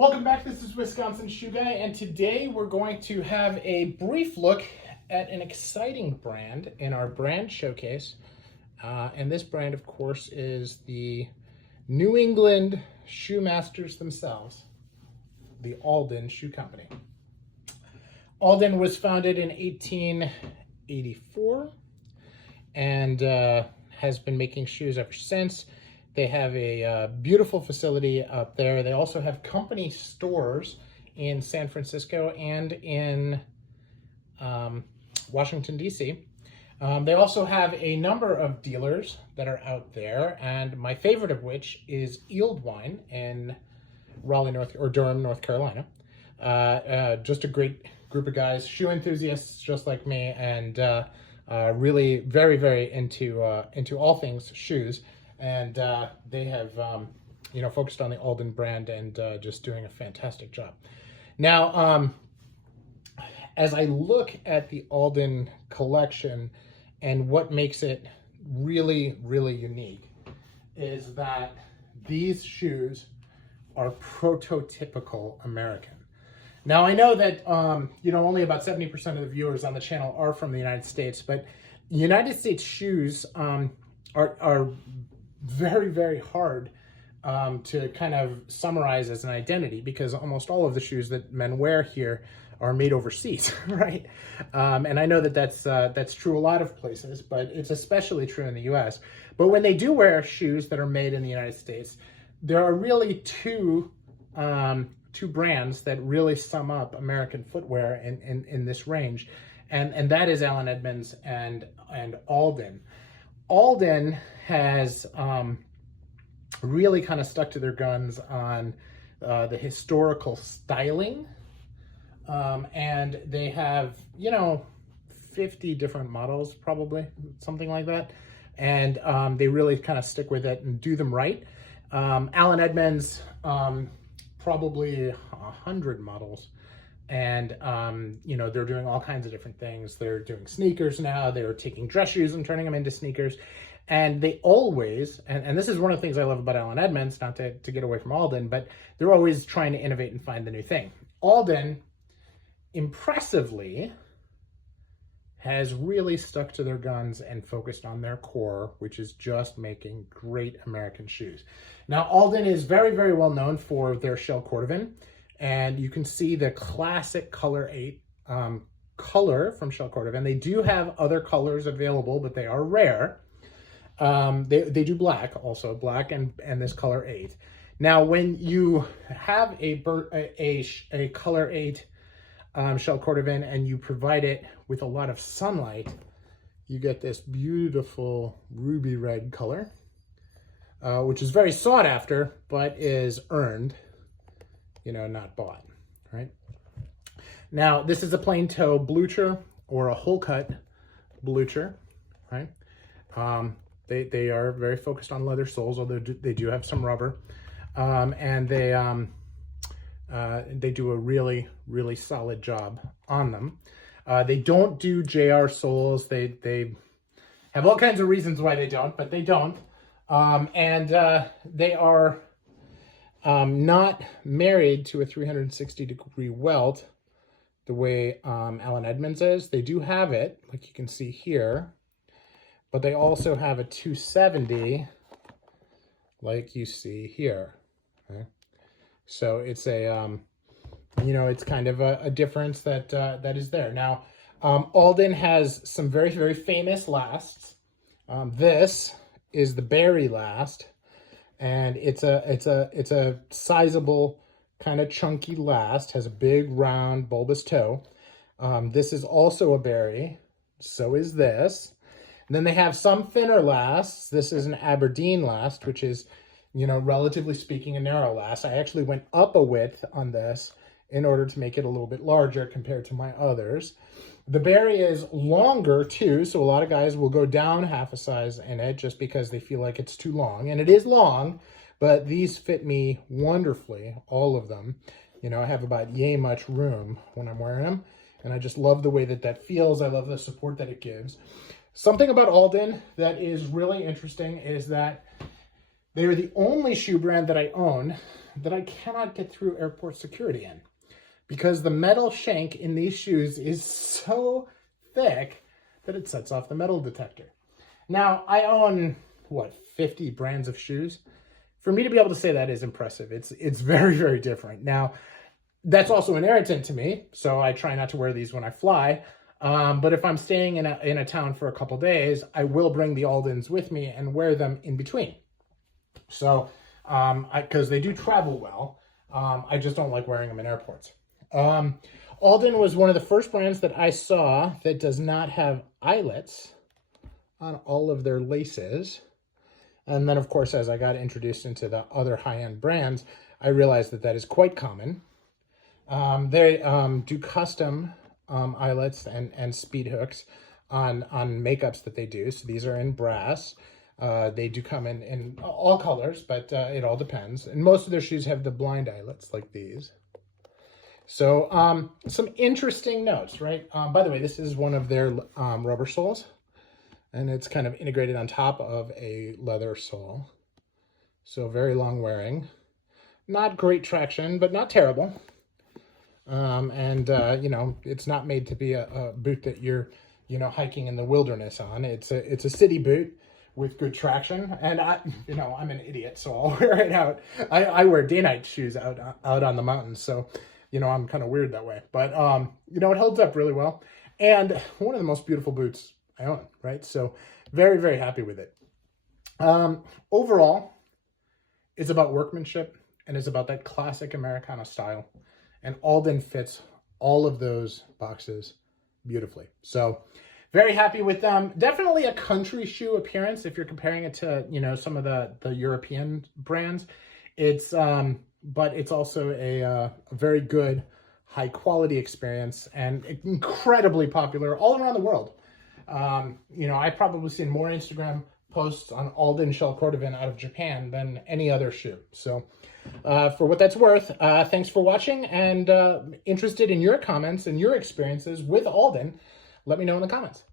Welcome back, this is Wisconsin Shoe Guy, and today we're going to have a brief look at an exciting brand in our brand showcase. And this brand, of course, is the New England shoe masters themselves, the Alden Shoe Company. Alden was founded in 1884 and has been making shoes ever since. They have a beautiful facility up there. They also have company stores in San Francisco and in Washington, D.C. They also have a number of dealers that are out there, and my favorite of which is Ealdwine in Raleigh, Durham, North Carolina. Just a great group of guys, shoe enthusiasts just like me, and really very, very into all things shoes. And they have, focused on the Alden brand and just doing a fantastic job. Now, as I look at the Alden collection and what makes it really, really unique is that these shoes are prototypical American. Now, I know that, only about 70% of the viewers on the channel are from the United States, but United States shoes are very, very hard to kind of summarize as an identity, because almost all of the shoes that men wear here are made overseas, right? And I know that that's true a lot of places, but it's especially true in the US. But when they do wear shoes that are made in the United States, there are really two brands that really sum up American footwear in this range, and that is Allen Edmonds and Alden. Alden has really kind of stuck to their guns on the historical styling, and they have 50 different models, probably something like that, and they really kind of stick with it and do them right. Allen Edmonds, probably 100 models, and they're doing all kinds of different things. They're doing sneakers now. They're taking dress shoes and turning them into sneakers. And they always, and this is one of the things I love about Allen Edmonds, not to get away from Alden, but they're always trying to innovate and find the new thing. Alden, impressively, has really stuck to their guns and focused on their core, which is just making great American shoes. Now, Alden is very, very well known for their shell Cordovan, and you can see the classic color 8 color from shell Cordovan. They do have other colors available, but they are rare. They do black, also black and this color 8. Now, when you have a color 8 shell Cordovan and you provide it with a lot of sunlight, you get this beautiful ruby red color, which is very sought after, but is earned, not bought, right? Now, this is a plain toe blucher or a hole cut blucher, right? They are very focused on leather soles, although they do have some rubber, and they do a really, really solid job on them. They don't do JR soles. They have all kinds of reasons why they don't, but they don't. And they are not married to a 360-degree welt the way Allen Edmonds is. They do have it, like you can see here, but they also have a 270, like you see here. Okay? So it's a, it's kind of a difference that is there. Now, Alden has some very, very famous lasts. This is the Barrie last, and it's a sizable, kind of chunky last. Has a big, round, bulbous toe. This is also a Barrie. So is this. And then they have some thinner lasts. This is an Aberdeen last, which is, relatively speaking, a narrow last. I actually went up a width on this in order to make it a little bit larger compared to my others. The Barrie is longer too, so a lot of guys will go down half a size in it just because they feel like it's too long. And it is long, but these fit me wonderfully, all of them. I have about yay much room when I'm wearing them, and I just love the way that feels. I love the support that it gives. Something about Alden that is really interesting is that They are the only shoe brand that I own that I cannot get through airport security in, because the metal shank in these shoes is so thick that it sets off the metal detector. Now, I own, what, 50 brands of shoes? For me to be able to say that is impressive. It's very, very different. Now, that's also an irritant to me, so I try not to wear these when I fly. But if I'm staying in a town for a couple days, I will bring the Aldens with me and wear them in between. So, because they do travel well, I just don't like wearing them in airports. Alden was one of the first brands that I saw that does not have eyelets on all of their laces. And then, of course, as I got introduced into the other high-end brands, I realized that that is quite common. They do custom eyelets and speed hooks on makeups that they do. So these are in brass. They do come in all colors, but it all depends. And most of their shoes have the blind eyelets like these. So some interesting notes, right? By the way, this is one of their rubber soles, and it's kind of integrated on top of a leather sole. So very long wearing. Not great traction, but not terrible. You know, it's not made to be a boot that you're, you know, hiking in the wilderness on. It's a city boot with good traction. And you know, I'm an idiot, so I'll wear it out. I wear day-night shoes out on the mountains, so, you know, I'm kind of weird that way. But, you know, it holds up really well. And one of the most beautiful boots I own, right? So very, very happy with it. Overall, it's about workmanship and it's about that classic Americana style. And Alden fits all of those boxes beautifully. So very happy with them. Definitely a country shoe appearance if you're comparing it to, you know, some of the European brands. It's but it's also a very good high quality experience and incredibly popular all around the world. You know, I've probably seen more Instagram posts on Alden Shell Cordovan out of Japan than any other shoe. So for what that's worth, thanks for watching, and interested in your comments and your experiences with Alden, let me know in the comments.